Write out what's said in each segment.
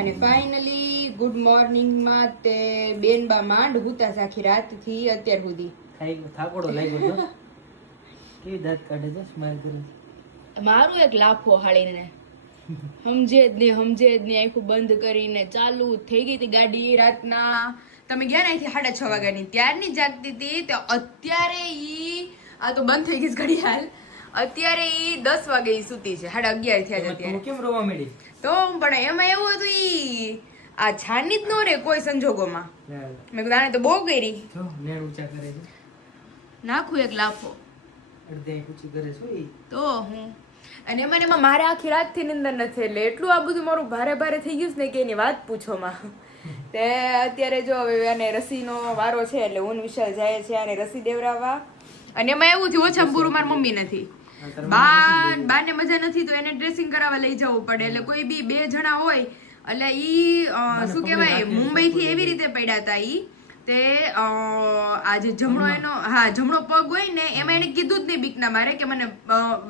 અને finally good મોર્નિંગમાં તે બેનબા માંડ હુતા આખી રાતથી અત્યાર સુધી ખાઈ ગયો થાકોડો લાગ્યો તો કેવી દાંત કાઢે છે સ્માઈલ કરે મારું એક લાફો હાળીને સમજે જ નહીં આખું બંધ કરીને ચાલુ થઈ ગઈ હતી ગાડી રાતના તમે ગયા ને અહીંથી 6:30 વાગ્યાની ત્યારની જાગતી હતી તો અત્યારે ઈ આ તો બંધ થઈ ગઈ ઘડિયાળ અત્યારે ઈ 10 વાગે ઈ સૂતી છે 11:30 થયા છે અત્યારે કેમ રોવા માંડી તો પણ એમાં એવું હતું ઈ આ છાની જ નો રે કોઈ સંજોગોમાં મેં કીધું આને તો બહુ કરી જો નેણ ઊંચા કરે છે નાખું એક લાફો અડધે ઊંચી કરે છે ઈ તો હું અને એમાં મારે આખી રાતથી નિંદર નથી એટલે એટલું આ બધું મારું ભારે થઈ ગયું છે ને કે એની વાત પૂછોમાં તે અત્યારે જો હવે આને રસીનો વારો છે એટલે ઊન વિશાલ જાય છે આને રસી દેવરાવવા અને એમાં એવું થયું ઓછામાં પૂરું મારી મમ્મી નથી બાને મજા નથી તો એને ડ્રેસિંગ કરાવવા લઈ જવું પડે એટલે કોઈ બી 2 જણા હોય એટલે ઈ શું કહેવાય મુંબઈ થી એવી રીતે પડ્યા હતા ઈ તે આજે જમણો પગ હોય ને એમાં એને કીધું જ નહીં બીકના મારે કે મને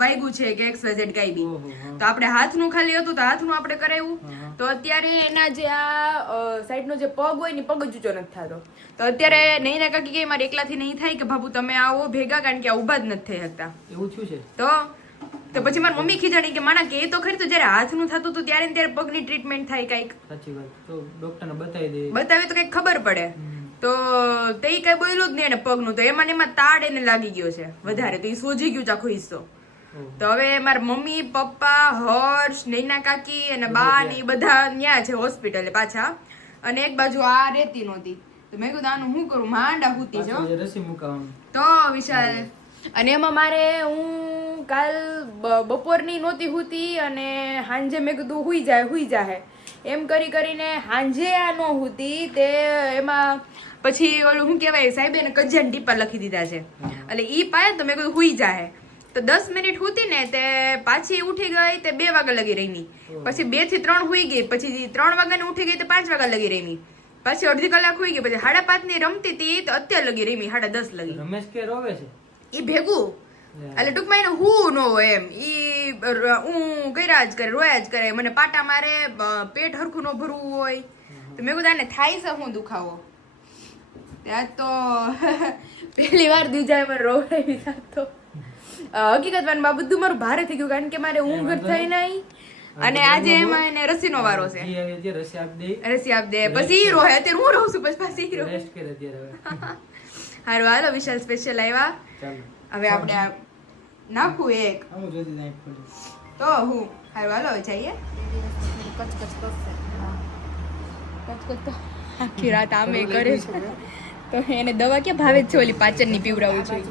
વાગ્યું છે કે XYZ કાંઈ બી તો આપણે હાથનું ખાલી હતું તો હાથનું આપણે કરાવ્યું તો અત્યારે એના જે આ સાઈડનો જે પગ હોય ને પગ જ ઊંચો નથી થતો તો અત્યારે નહીં કાકી કે મારે એકલાથી નહીં થાય કે બાબુ તમે આવો ભેગા કારણ કે આ ઊભા જ નથી થઈ શકતા એવું થયું છે તો પછી મારી મમ્મી ખીજાણી કે માણા કે તો ખરી તો જયારે હાથનું થતું હતું ત્યારે ને ત્યારે પગની ટ્રીટમેન્ટ થાય કઈક સાચી વાત તો ડોક્ટરને બતાવી તો કઈક ખબર પડે તો તે કઈ બોલ્યું જ નહીં એને પગનું તો એમાં તાડ એને લાગી ગયો છે વધારે તો એ સોજી ગયું આખો હિસ્સો તો હવે મારા મમ્મી પપ્પા હર્ષ નૈના કાકી અને બા ને બધા ન્યા છે હોસ્પિટલે પાછા અને એક બાજુ આ રેતી નહોતી તો મેં કીધું આનું શું કરું માંડા હુતી જો રસી મુકાવાનું તો વિશાલ અને એમાં મારે હું કાલ બપોરની નહોતી હુતી અને હાંજે મેં કીધું હુઈ જાય એમ કરીને હાંજે આ નો હુતી તે એમાં પછી ઓલું શું કહેવાય સાહેબ એને કજિયાન ટીપા લખી દીધા છે એટલે ઈ પાય તો મેં કીધું હુઈ જાય તો 10 મિનિટ હુતી ને તે પાછી ઉઠી ગઈ તે 2 વાગ્યા લગી રહી પછી 2 થી 3 હુઈ ગઈ પછી 3 વાગ્યાની ઉઠી ગઈ તો 5 વાગ્યા લગી રહી પછી અડધી કલાક હુઈ ગઈ પછી 5:30 ની રમતી હતી તો અત્યારે લગી રહી 10:30 લગી રમેશ કે રોવે છે ઈ ભેગું એટલે ટૂંકમાં એને હું નો હોય એમ ઈ હું કર્યા જ કરે રોયા જ કરે મને પાટા મારે પેટ હરખું નો ભરવું હોય તો મેં કીધું આને થાય છે હું દુખાવો ત્યાં તો પહેલી વાર દીજાએ મને રોવડાવી તો હકીકતમાં આ બધું મારું ભારે થઈ ગયું કારણ કે મારે ઊંઘ થઈ નહીં અને આજે એમાં એને રસીનો વારો છે રસી આપ દે પછી ઈ રોહે અત્યારે હું રહું છું પછી ઈ રોહે હારું હાલો વિશાલ સ્પેશિયલ આવ્યા હવે આપણે નાખું એક તો હું હારું હાલો હવે જઈએ કચકચ તો આખી રાત આમે કરે છે તો એને દવા ક્યાં ભાવે છે ઓલી પાચનની પીવડાવું છું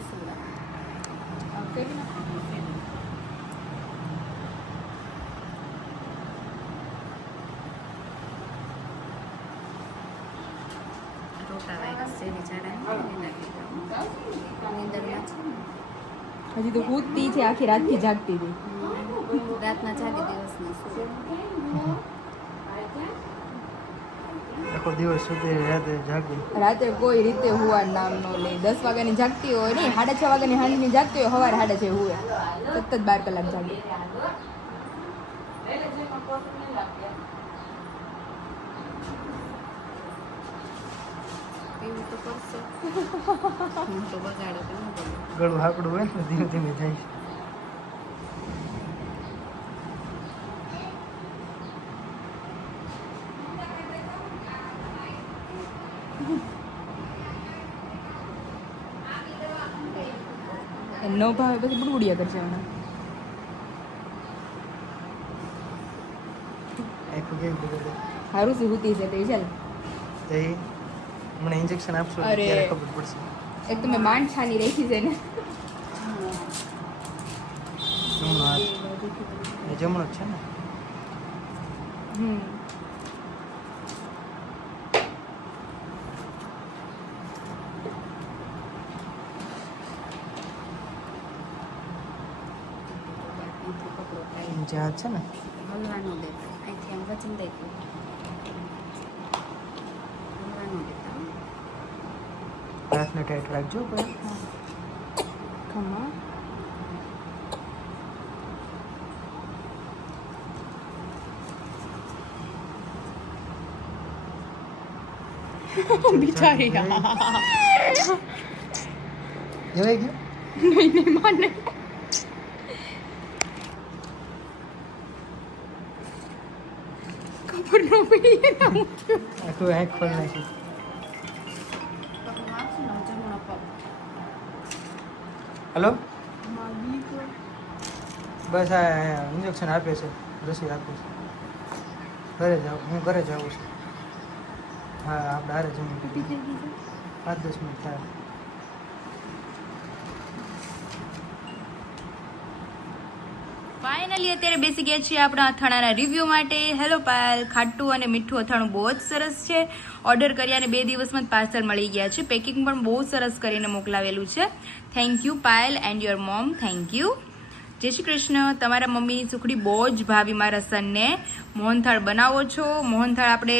હજી તો કૂદતી છે આખી રાતથી જાગતી હતી રાતના જાગે દિવસના આખો દિવસ સુધી રાતે જાગું રાતે કોઈ રીતે હુવા નામ નો લે 10 વાગ્યાની જાગતી હોય નહીં 6:30 વાગ્યાની હાંજની જાગતી હોય સવારે 6:30 હુવે સતત 12 કલાક જાગે પીવું તો પડશે તો બગાડો તો ન બગાડો ગળું હાકડું હોય ને ધીમે ધીમે જાય નો ભાવે પછી બુડબુડિયા કરશે હમણાં સારું શું હુતી છે તે ચાલ મને ઇન્જેક્શન આપશો અરે ખબર પડશે એક તો મેં માંડ છાની રાખી છે ને જમણો હાથ એ જમણો જ છે ને નીચે હાથ છે ને હલવાનું દેતા અહીંથી આમ વચન દઈ હલવાનું દેતા હાથને ટાઈટ રાખજો પણ ખમા બિચારી જવાઈ ગયું નહીં માને ખબર ન પડી એના આખું આંખ પર નાખી હલો બસ આ ઇન્જેક્શન આપે છે રસી આપે છે ઘરે જાઉં હું ઘરે જાઉં છું હા આપણે હારે જવું 5-10 મિનિટ થાય ફાઇનલી અત્યારે બેસી ગયા છીએ આપણા અથાણાના રિવ્યૂ માટે. હેલો પાયલ, ખાટું અને મીઠું અથાણું બહુ જ સરસ છે. ઓર્ડર કર્યા અને 2 દિવસમાં જ પાર્સલ મળી ગયા છે. પેકિંગ પણ બહુ સરસ કરીને મોકલાવેલું છે. Thank you Payal and your mom, thank you. જય શ્રી કૃષ્ણ. તમારા મમ્મીની સુખડી બહુ જ ભાવી મારા સનને. મોહનથાળ બનાવો છો? મોહનથાળ આપણે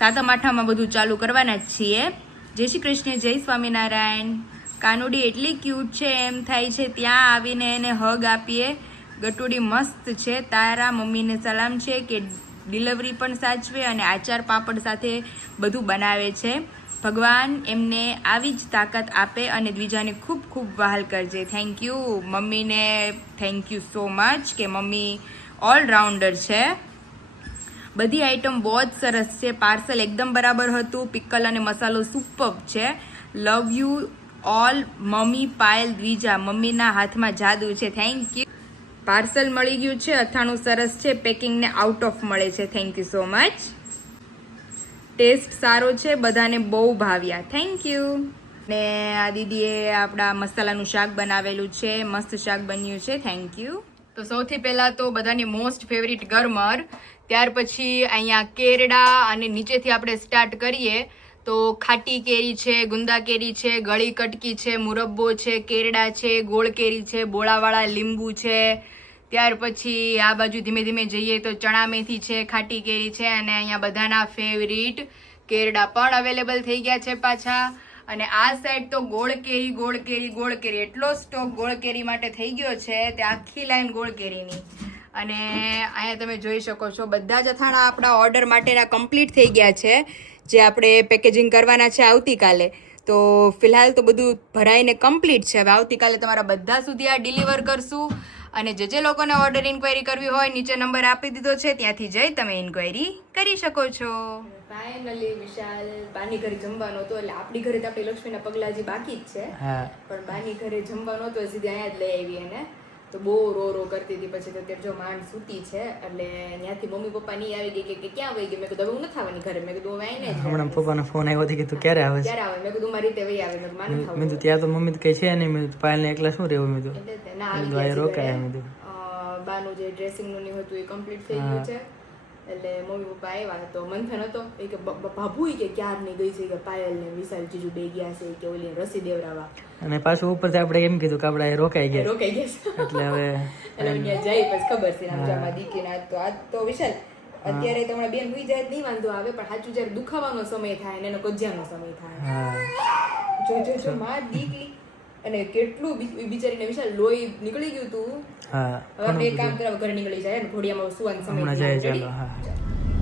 સાતમ આઠમમાં બધું ચાલુ કરવાના જ છીએ. જય શ્રી કૃષ્ણ, જય સ્વામિનારાયણ. કાનુડી એટલી ક્યુટ છે, એમ થાય છે ત્યાં આવીને એને હગ આપીએ. ગટુડી મસ્ત છે. તારા મમ્મીને સલામ છે કે ડિલિવરી પણ સાચવે અને આચાર પાપડ સાથે બધું બનાવે છે. ભગવાન એમને આવી જ તાકાત આપે અને દ્વિજાને ખૂબ ખૂબ વહાલ કરજે. થેન્ક યુ મમ્મીને, થેન્ક યુ સો મચ કે મમ્મી ઓલરાઉન્ડર છે. બધી આઈટમ બહુ જ સરસ છે. પાર્સલ એકદમ બરાબર હતું. પિકલ અને મસાલો સુપર છે. Love you all mummy Payal Dvija. મમ્મીના હાથમાં જાદુ છે. Thank you. પાર્સલ મળી ગયું છે. અથાણું સરસ છે. પેકિંગને આઉટ ઓફ મળે છે. Thank you so much. Test સારો છે. બધાને બહુ ભાવ્યા. Thank you. ને આ દીદીએ આપણા મસાલાનું શાક બનાવેલું છે. મસ્ત શાક બન્યું છે. Thank you. તો સૌથી પહેલાં તો બધાની મોસ્ટ ફેવરિટ ગરમર, ત્યાર પછી અહીંયા કેરડા અને નીચેથી આપણે સ્ટાર્ટ કરીએ તો ખાટી કેરી છે, ગુંદા કેરી છે, ગળી કટકી છે, મુરબ્બો છે, કેરડા છે, ગોળ કેરી છે, બોળાવાળા લીંબુ છે. ત્યાર પછી આ બાજુ ધીમે ધીમે જઈએ તો ચણા મેથી છે, ખાટી કેરી છે અને અહીંયા બધાના ફેવરિટ કેરડા પણ અવેલેબલ થઈ ગયા છે પાછા. અને આ સાઈડ તો ગોળ કેરી ગોળ કેરી ગોળ કેરી, એટલો સ્ટોક ગોળ કેરી માટે થઈ ગયો છે તે આખી લાઈન ગોળ કેરીની. અને અહીંયા તમે જોઈ શકો છો બધા જ અથાણા આપણા ઓર્ડર માટેના કમ્પ્લીટ થઈ ગયા છે, જે આપણે પેકેજિંગ કરવાના છે આવતીકાલે. તો ફિલહાલ તો બધું ભરાઈને કમ્પ્લીટ છે. હવે આવતીકાલે તમારા બધા સુધી આ ડિલિવર કરશું. અને જે લોકોને ઓર્ડર ઇન્ક્વાયરી કરવી હોય નીચે નંબર આપી દીધો છે, ત્યાંથી જઈ તમે ઇન્ક્વાયરી કરી શકો છો. ફાઇનલી વિશાલ બાની ઘરે જમવાનો હતો, એટલે આપણી ઘરે તો આપણી લક્ષ્મીના પગલા હજી બાકી જ છે, પણ બાની ઘરે જમવાનો હતો સીધી અહીંયા જ લઈ આવી. એને તો બહુ રો કરતી હતી. પછી તો અત્યારે જો માંડ સૂતી છે, એટલે ત્યાંથી મમ્મી પપ્પા નહીં આવી ગઈ કે ક્યાં વહી ગઈ. મેં કીધું હું નથી આવવાની ઘરે. મેં કીધું હવે આવીને હમણાં પપ્પાનો ફોન આવ્યો હતો કે તું ક્યારે આવે? મેં કીધું મારી રીતે વહી આવે. મેં માને મેં તો ત્યાં તો મમ્મી તો કઈ છે નહીં. મેં પાયલને એકલા શું રહેવું? મેં તો ના આવી રોકાય. મેં તો બાનું જે ડ્રેસિંગનું નહીં હતું એ કમ્પ્લીટ થઈ ગયું છે. એટલે મમ્મી પપ્પા આવ્યા તો મંથન હતો એ કે બાબુ કે ક્યાર નહીં ગઈ છે કે પાયલ ને વિશાલ જીજુ બે ગયા છે કે ઓલી રસી દેવરાવા. અને પાછું ઉપરથી આપણે એમ કીધું કે આપણે રોકાઈ ગયા છે. એટલે હવે ત્યાં જઈ પછી ખબર છે આમ દીકરીને આજ તો વિશાલ અત્યારે તમારા બેન હુઈ જાય નહીં વાંધો આવે, પણ સાચું જયારે દુખાવાનો સમય થાય ને એનો કજ્જાનો સમય થાય જો માં દીકરી અને કેટલું બિચારીને વિશાલ લોહી નીકળી ગયું તું. હવે આપણે એક કામ કરવા ઘરે નીકળી જાય ને ઘોડિયામાં સુવાનો સમય જાય.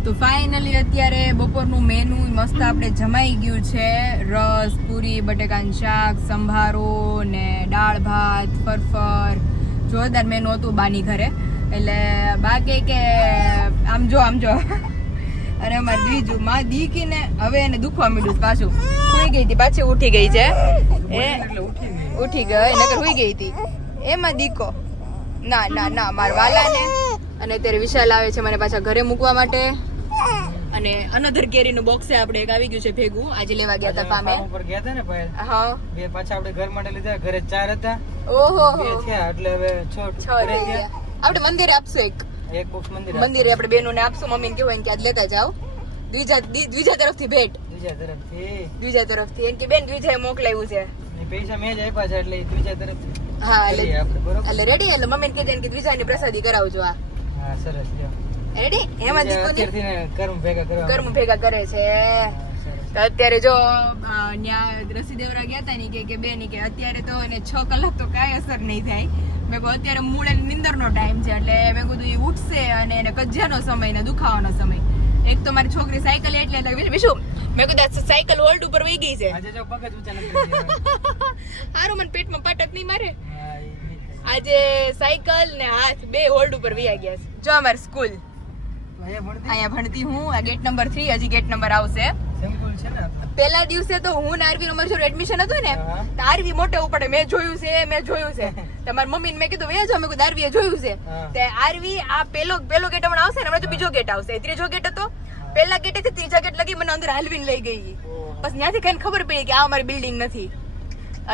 તો ફાઇનલી અત્યારે બપોરનું મેનુ મસ્ત આપણે જમાઈ ગયું છે. રસ, પૂરી, બટેકાનું શાક, સંભારો ને દાળ ભાત, ફરફર, જોરદાર મેનુ હતું બાની ઘરે. એટલે બા કે આમ જો અને અમારે બીજું માં દીકીને હવે એને દુખવા માંડ્યું પાછું. સુઈ ગઈ હતી, પાછી ઉઠી ગઈ છે. ઉઠી ગઈ નકર સુઈ ગઈ હતી. એમાં દીકો ના મારા વાલાને. અને અત્યારે વિશાલ આવે છે મને પાછા ઘરે મૂકવા માટે. અને અનધર કેરીનું બોક્સ આપણે એક આવી ગયું છે ભેગું. આજે લેવા ગયા હતા પામે ઉપર ગયા હતા ને ભાઈ. હા બે પાછા આપણે ઘર માટે લીધા. ઘરે 4 હતા. ઓહો બે થયા એટલે હવે 6 રહી ગયા. આપણે મંદિરે આપશું એક બોક્સ મંદિરે આપણે બેનોને આપશું. મમ્મીને કહેવાય કે આજ લેતા જાવ. દ્વિજા તરફથી ભેટ. દ્વિજા તરફથી એમ કે બેન દ્વિજાએ મોકલાવ્યું છે. પૈસા મેં જ આપ્યા છે એટલે દ્વિજા તરફથી. હા એટલે રેડી. એટલે મમ્મીને કહી દે કે દ્વિજાની પ્રસાદી કરાવજો. હા સરસ લ્યો રેડી. એમાં કર્મ ભેગા કરે છે. અત્યારે જો ત્યાં રસી દેવરા ગયા હતા ને કે બેન કે અત્યારે તો એને 6 કલાક તો કાંઈ અસર નહીં થાય. મેં કહું અત્યારે મૂળ નિંદરનો ટાઈમ છે એટલે મેં કીધું એ ઉઠશે અને એને કજ્જાનો સમય ને દુખાવાનો સમય. એક તો મારી છોકરી સાયકલ એટલે વિશુ મેં કીધું સાયકલ હોલ્ડ ઉપર વહી ગઈ છે. આજે જો પગ જ ઊંચા નથી કર્યા. હારું મને પેટમાં પાટક નહીં મારે. હા, ઈ નહીં થાય. આજે સાયકલ ને હાથ બે હોલ્ડ ઉપર વહી ગયા છે. જો અમારી સ્કૂલ અહીંયા ભણતી અહીંયા ભણતી હું. આ ગેટ નંબર 3, હજી ગેટ નંબર આવશે. સિમ્પલ છે ને આ તો. પહેલા દિવસે તો હું ને આરવી અમારું એડમિશન હતું ને, હા. તો આરવી મોટે ઉપડે મેં જોયું છે. તમારી મમ્મીને મેં કીધું વેજો, મેં કીધું આરવીએ જોયું છે. હા. તે આરવી આ પેલો ગેટ હમણાં આવશે ને, હમણાં તો બીજો ગેટ આવશે. ત્રીજો ગેટ હતો, પહેલા ગેટેથી ત્રીજા ગેટ લગી મને અંદર હાલવીને લઈ ગઈ. ઓહ. પછી ત્યાંથી કઈ ખબર પડી કે આ અમારી બિલ્ડિંગ નથી.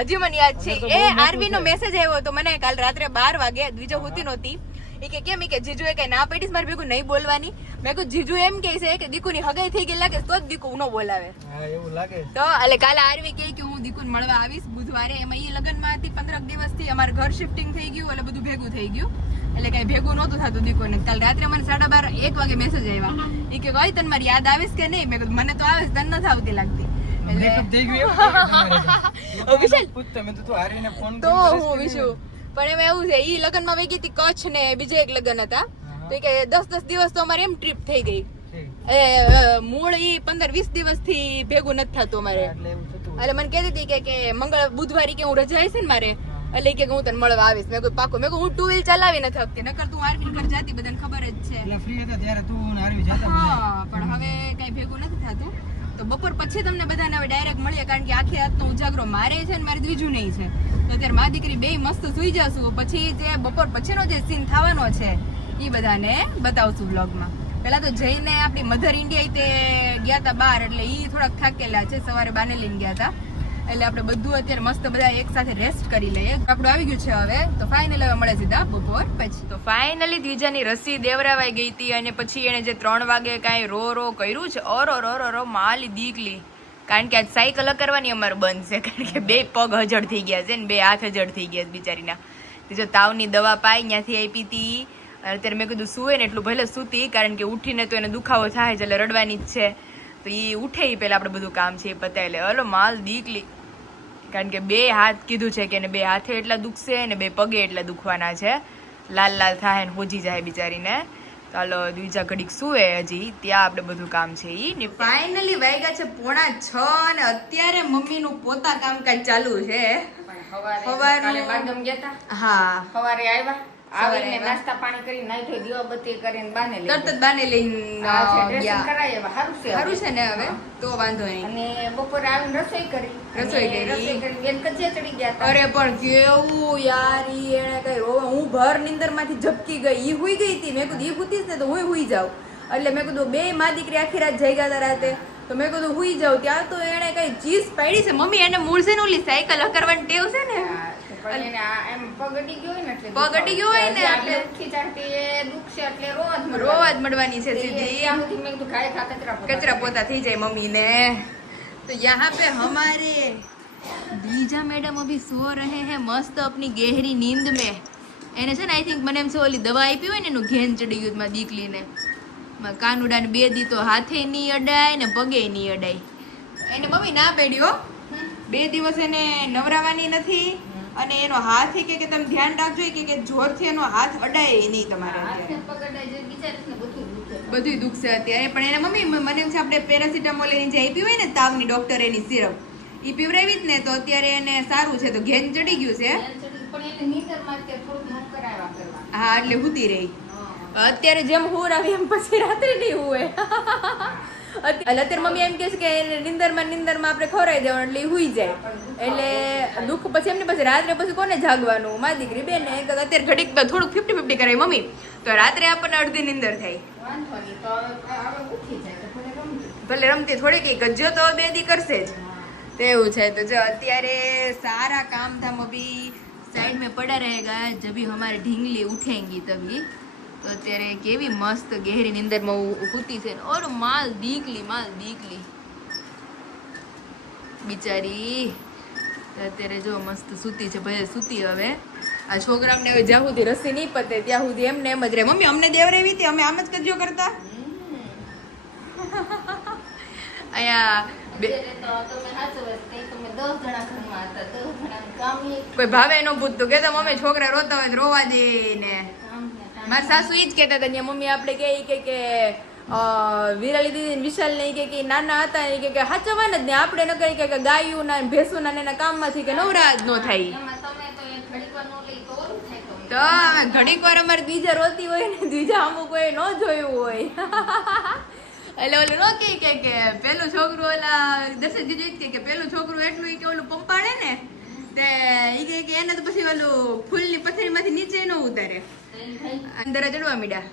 હજી મને યાદ છે અંદર તો એ બહુ મોટું આરવી નો છે. મેસેજ આવ્યો હતો મને કાલ રાત્રે 12 વાગે. દ્વિજો હોતી નહોતી. એ કે કેમ? કે જીજુએ કઈ ના પડીશ મારે ભેગું નહીં બોલવાની. મેં કીધું જીજુ એમ કહે છે કે દીકુની હગાઈ થઈ ગઈ લાગે તો જ દીકુ ન બોલાવે. હા, એવું લાગે છે. તો એટલે કાલે આરવી કહે કે હું દીકુને મળવા આવીશ બુધવારે. એમાં એ લગ્નમાં હતી 15 દિવસથી અમારું ઘર શિફ્ટિંગ થઈ ગયું એટલે બધું ભેગું થઈ ગયું એટલે કઈ ભેગું નહોતું થતું દીકુને. કાલ રાત્રે મને 12:30 1 વાગે મેસેજ આવ્યા. એ કે ભાઈ તને મારી યાદ આવીશ કે નહીં? મેં કીધું મને તો આવે તને નથી આવતી લાગતી. Breakup થઈ ગયું એવું ઓ વિશાલ, પૂછતો મેં તો તું હારીને ફોન તો હું વિશુ પણ એમાં એવું છે ઈ લગ્નમાં વહી ગઈ હતી કચ્છ ને બીજે એક લગ્ન હતા. તો કે 10 દિવસ તો અમારે એમ ટ્રીપ થઈ ગઈ. મૂળ ઈ 15-20 દિવસથી ભેગું નથી થતું અમારે. એટલે એવું થતું એટલે મને કહેતી હતી કે બુધવારે કે હું રજા હશે ને મારે, એટલે કે હું તને મળવા આવીશ. મેં કહ્યું પાકું. મેં કહ્યું હું 2 વ્હીલ ચલાવી નથી શકતી, નકર તું આર્મી ઘર જાતી, બધાને ખબર જ છે. એટલે ફ્રી હતા ત્યારે તું ને હારવી જતા બધા. હા, પણ હવે કઈ ભેગું નથી થતું. તો બપોર પછી તમને બધાને હવે ડાયરેક્ટ મળીએ, કારણ કે આખી રાતનો ઉજાગરો મારે છે ને મારે દ્વિજું નહીં છે. તો અત્યારે મા દીકરી બે મસ્ત સુઈ જશું. પછી જે બપોર પછીનો જે સીન થવાનો છે એ બધાને બતાવશું વ્લોગમાં. પેલા તો જઈને આપણી મધર ઇન્ડિયા તે ગયા હતા બહાર, એટલે ઈ થોડાક થાકેલા છે. સવારે બાને લઈને ગયા હતા એટલે આપણે બધું અત્યારે મસ્ત બધા એક સાથે રેસ્ટ કરી લઈએ. આપણું આવી ગયું છે હવે. તો ફાઇનલ હવે મળે સીધા બપોર પછી. તો ફાઇનલી દ્વિજાની રસી દેવરાવાઈ ગઈ હતી અને પછી એને જે 3 વાગે કાંઈ રો કર્યું છે, રો માલી દીકલી. કારણ કે આજ સાયકલ કરવાની અમારે બંધ છે, કારણ કે 2 પગ હજળ થઈ ગયા છે ને 2 હાથ હજળ થઈ ગયા છે બિચારીના. જો તાવની દવા પાઈ ત્યાંથી આપી હતી. અત્યારે મેં કીધું સુવે ને એટલું ભલે સૂતી, કારણ કે ઉઠીને તો એને દુખાવો થાય છે એટલે રડવાની જ છે. તો એ ઉઠે એ પહેલા આપણે બધું કામ છે એ પતાવી લે. હલો માલ દીકલી, કારણ કે 2 હાથ કીધું છે કે એને 2 હાથે એટલા દુખશે ને 2 પગે એટલા દુખવાના છે. લાલ થાય ને હોજી જાય બિચારીને. ચાલો દ્વિજા ઘડીક સુવે હજી, ત્યાં આપણે બધું કામ છે ઈ. ફાઇનલી વાગ્યા છે 5:45 અને અત્યારે મમ્મીનું પોતા કામકાજ ચાલુ છે. સવારે બાંધમ ગયા હતા. હા, સવારે આવ્યા, આવીને નાસ્તા પાણી કરીને નાઈ ધોઈ દીવાબત્તી કરીને બાને લઈ તરત જ બાને લઈને ડ્રેસિંગ ગયા. કરાય એવા સારું છે. સારું છે ને હવે તો વાંધો નહીં. અને બપોરે આવીને રસોઈ કરી. રસોઈ અને કરી. રસોઈ કરી બેન કજે ચડી ગયા હતા. અરે પણ કેવું યાર, ઈ એને કઈ રોવા. હું ભર નીંદરમાંથી ઝબકી ગઈ. ઈ હુઈ ગઈ હતી. મેં કીધું ઈ હુતીશ ને તો હું હુઈ જાઉં. એટલે મેં કીધું 2 મા દીકરી આખી રાત જાગ્યા હતા રાતે. તો મેં કીધું હુઈ જાઉં. ત્યાં તો એને કઈ ચીઝ પાડી છે મમ્મી. એને મૂળ છે ને ઓલી સાયકલ કરવાની ટેવ છે ને, હા, તો પણ એને આ એમ પગ અડી ગયો હોય ને એટલે પગ અડી ગયો હોય ને હજી એટલે આપણે ઉઠી ચાડતી એ દુખશે એટલે રોવા જ મળવાનું. રોવા જ મળવાની છે સીધી. ત્યાં સુધી મેં કીધું ખાય ખા कचरा पोता थी जाए मम्मी ने. तो यहाँ पे हमारे द्विजा मैडम अभी सो रहे हैं मस्त अपनी गहरी नींद में. એને છે ને આઈ થિંક મને એમ છે ઓલી દવા આપી હોય ને એનું ઘેન ચડી ગયું મારી દીકરીને. કાનુડાને 2 દી તો હાથે નહીં અડાય ને પગે નહીં અડાય. એને મમ્મી ના પાડ્યો 2 દિવસ એને નવરાવાની નથી. અને એનો હાથ કે તમે ધ્યાન રાખજો કે જોરથી એનો હાથ અડાય નહીં તમારે. હાથને પગ અડાય જે બિચારીને બધું દુખે. બધું દુખશે અત્યારે. પણ એને મમ્મી મને એમ છે આપણે પેરાસિટામોલ એની જે આપી હોય ને તાવની ડોક્ટર એની સિરપ એ પીવડાવી જ ને તો અત્યારે એને સારું છે. તો ઘેન ચડી ગયું છે. પણ એને નીંદરમાં અત્યારે થોડુંક મુખ કરાવ્યા કરવા. હા, એટલે હુતી રહી. હા. અત્યારે જેમ હું આવી એમ પછી રાત્રે નહીં હુએ. અત્યારે મમ્મી એમ કહે છે કે એને નીંદરમાં આપણે ખવડાવી દેવાનું એટલે ઈ હુઈ જાય. એટલે દુઃખ પછી એમને પછી રાત્રે પછી કોને જાગવાનું? મારી દીકરી બેન અત્યારે ઘડીક થોડુંક 50-50 કરાય મમ્મી, તો રાત્રે આપણને અડધી નીંદર થાય. વાંધો નહીં, તો હવે ઉઠી જાય તો ભલે રમજો. ભલે રમતી થોડીક એક ગજ્જો તો 2 દી કરશે જ. તો એવું છે. તો જો અત્યારે સારા काम धाम अभी साइड में पड़ा रहेगा जब भी हमारे ढींगली उठेंगी तभी. તો અત્યારે કેવી મસ્ત ગહેરી નીંદરમાં ઉતી છે. ઓર માલ દીકલી બિચારી અત્યારે જો મસ્ત સૂતી છે. ભલે સૂતી હવે. આ છોકરામને હવે જ્યાં સુધી રસી નહીં પતે ત્યાં સુધી એમને એમ જ રહે. મમ્મી અમને દેવરાવી હતી, અમે આમ જ કરજો કરતા. અહીંયા અત્યારે તો તમે સાચું વાત કહી, તમે 10 જણા ઘરમાં હતા, 10 જણાનું કામ ય કોઈ ભાવે નો પૂછતું કે મમ્મી છોકરા રોતા હોય તો રોવા દે ને. કામ ને કામ. મારા સાસુ ઈ જ કહેતા હતા, મમ્મી આપણે કે વિરાલી દીદી ને વિશાલ ને કે નાના હતા ને કે હાચવાના જ ને આપણે ન કરી કે ગાયું ના ભેંસું ના એના કામમાંથી કે નવરા જ ન થાય એમાં તમે તો એ ઘડીક વાર નો લઈ તો ઓલું થાય તમને. તો અમે ઘણીક વાર અમારે બીજા રોતી હોય ને બીજા અમુક કોઈ ન જોયું હોય એટલે ઓલું ન કે પેલું છોકરું ઓલા દર્શક દીદી કે પેલું છોકરું એટલું ઈ કે ઓલું પંપાડે ને તે ઈ કે એને તો પછી ઓલું ફૂલની પથારીમાંથી નીચે ન ઉતારે અંદર ચડવા મીડા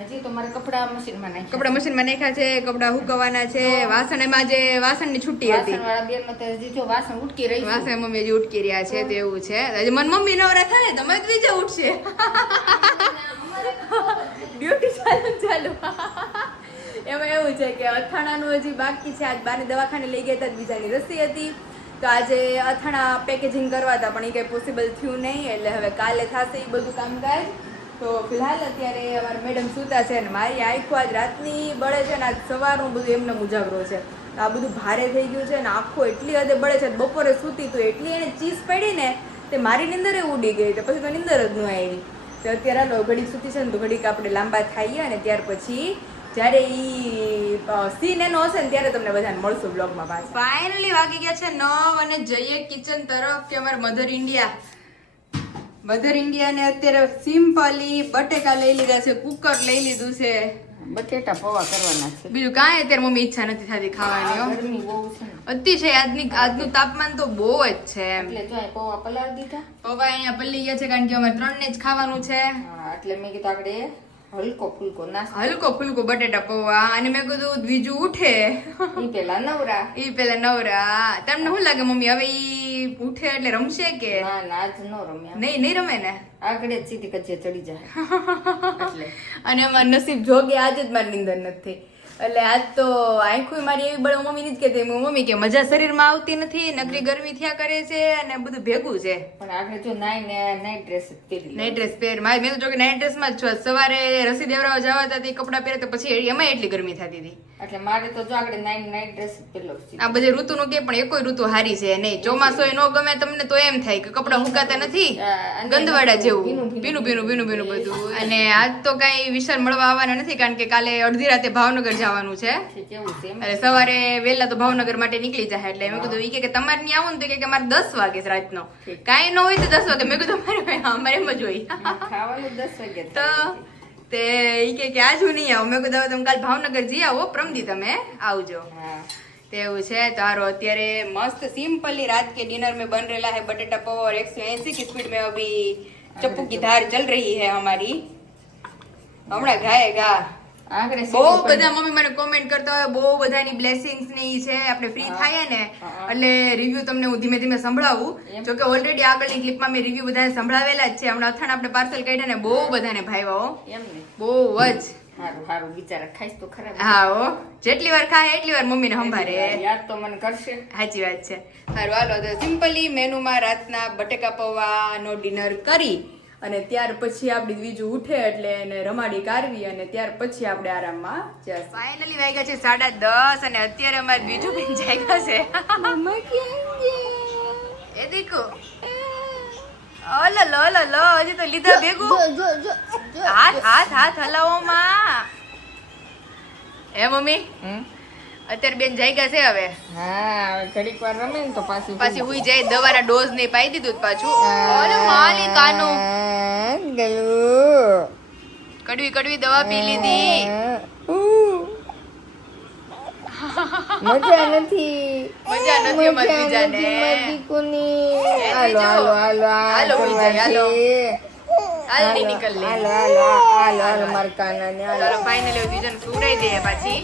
હજી તો મારે કપડા મશીનમાં નાખ્યા. કપડા મશીનમાં નાખ્યા છે કપડા હુકવવાના છે વાસણ એમાં જે વાસણની છુટ્ટી હતી વાસણવાળા બેનમાં તો હજી જો વાસણ ઉટકી રહી છે. વાસણ મમ્મી હજી ઉટકી રહ્યા છે તો એવું છે હજી મને મમ્મી નવરા થાય ને તમે જ બીજા ઉઠશે ડ્યુટી ચાલુ એમાં એવું છે કે અથાણાનું હજી બાકી છે આજ બાને દવાખાને લઈ ગયા હતા બીજાની રસી હતી તો આજે અથાણા પેકેજિંગ કરવા હતા પણ એ કંઈ પોસિબલ થયું નહીં એટલે હવે કાલે થશે એ બધું કામકાજ તો ફિલહાલ અત્યારે અમારા મેડમ સૂતા છે ને મારી આંખો આજ રાતની બળે છે ને આજ સવારનું બધું એમને ઉજાગરો છે આ બધું ભારે થઈ ગયું છે ને આંખો એટલી હદે બળે છે બપોરે સૂતી તો એટલી એને ચીઝ પડી ને તે મારી નીંદરે ઉડી ગઈ તો પછી તો નીંદર જ ન આવી તો અત્યારે હાલો ઘડીક સૂતી છે ને તો ઘડીક આપણે લાંબા થઈએ અને ત્યાર પછી જ્યારે ઈ સીન એનો હશે ને ત્યારે તમને બધાને મળશું બ્લોગમાં પાછા ફાઇનલી વાગી ગયા છે 9 અને જઈએ કિચન તરફ કે અમારે મધર ઇન્ડિયા ને અત્યારે સિમ્પલી બટેકા લઈ લીધા છે કુકર લઈ લીધું છે બટેટા પૌવા કરવાના છે. બીજું કાંઈ અત્યારે મમ્મી ઈચ્છા નથી થતી ખાવાની હો. ગરમી બહુ છે ને અતિશય આજનું તાપમાન તો બહુ જ છે એમ એટલે જો આ પૌવા પલાળી દીધા. પપ્પા અહીંયા પલ્લી ગયા છે કારણ કે અમારે 3 ને જ ખાવાનું છે હા, એટલે મેં કીધું આપણે હલકો ફૂલકો નાસ્તો હલકો ફુલકો બટેટા પૌવા અને મેં કીધું બીજું ઉઠે ઈ પેલા નવરા. ઈ પેલા નવરા તમને શું લાગે મમ્મી હવે ઈ ઉઠે એટલે રમશે કે ના ના આજ નો રમ્યા. નહીં રમે ને આગળ જ સીધી કચે ચડી જાય એટલે અને અમારું નસીબ જોગે આજે જ મારી નીંદર નથી એટલે આજ તો આંખું મારી એવી બળે મમ્મી નથી કહેતી મમ્મી કે મજા શરીરમાં આવતી નથી નકરી ગરમી થયા કરે છે અને બધું ભેગું છે પણ આગળ જો નાઈટ ડ્રેસ પહેરી નાઇટ ડ્રેસ પહેર મારી મેં તો જો કે નાઇટ ડ્રેસમાં જ છું સવારે રસી દેવરાવા જવા હતા તે કપડાં પહેરે તો પછી એમાં એટલી ગરમી થતી હતી એટલે મારે તો જો આગળ નાઈટ ડ્રેસ પહેરલો છે. આ બધી ઋતુનું કે પણ એકોય ઋતુ હારી છે નહીં ચોમાસું ન ગમે તમને તો એમ થાય કે કપડાં સુકાતા નથી ગંદવાડા જેવું ભીનું બધું અને આજ તો કઈ વિશાલ મળવા આવવાના નથી કારણ કે કાલે અડધી રાતે ભાવનગર જવાનું છે કેવું છે એમ? એટલે સવારે વહેલા તો ભાવનગર માટે નીકળી જાય એટલે મેં કીધું ઈ કે તમારે ત્યાં આવું ને તો કે અમારે 10 વાગે છે રાતનો કાંઈ ન હોય તો 10 વાગે મેં કીધું અમારે એમ જ હોય ખાવાનું 10 વાગે તો તે ઈ કે આજ હું નહીં આવું મેં કીધું હવે તમે કાલ ભાવનગર જઈ આવો પ્રમદી તમે આવજો હા તેવું છે તારો અત્યારે મસ્ત સિंपली रात के डिनर में बन रहा है बटेटा पाव और 180 की स्पीड में अभी चप्पू की धार चल रही है हमारी હમણાં ગાયગા આગળ બહુ બધા મમ્મી મને કોમેન્ટ કરતા હોય બહુ બધાની બ્લેસિંગ્સ ને ઈ છે આપણે ફ્રી થાય ને એટલે રિવ્યુ તમને હું ધીમે ધીમે સંભળાવું જો કે ઓલરેડી આગળની ક્લિપમાં મેં રિવ્યુ બધાને સંભળાવેલા જ છે હમણાં અથાણ આપણે પાર્સલ કાઢ્યા ને બહુ બધાને ભાવ્યા હો એમ ને બહુ જ હારું બિચારા ખાઈશ તો ખરા. હા હો જેટલી વાર ખાય એટલી વાર મમ્મીને સંભાળે યાદ તો મને કરશે. સાચી વાત છે સારું હાલો તો સિમ્પલી મેનુમાં રાતના બટેકા પૌવાનો ડિનર કરી અને ત્યાર પછી આપણી બીજું ઉઠે એટલે એને રમાડી કાઢવી અને ત્યાર પછી આપણે આરામમાં જઈશું ફાઇનલી વાગ્યા છે 10:30 અને અત્યારે અમારે બીજું બેન જાગ્યા છે એ દેખો ઓલો લો લો લો હજી તો લીધા ભેગું હાથ હલાવોમાં હે મમ્મી અત્યારે બેન જાગ્યા છે હવે હા હવે ઘડીક વાર રમે ને તો પાછી હુઈ જાય દવાના ડોઝ ને પાઈ દીધું પાછું ઓલો માલી કાનું કડવી દવા પી લીધી મજા નથી મજા નથી અમારી બીજાને હાલો હુઈ જાય હાલો નીકળ લે માર કાના ને ચાલો ફાઇનલી બીજાને સુવડાઈ દે પાછી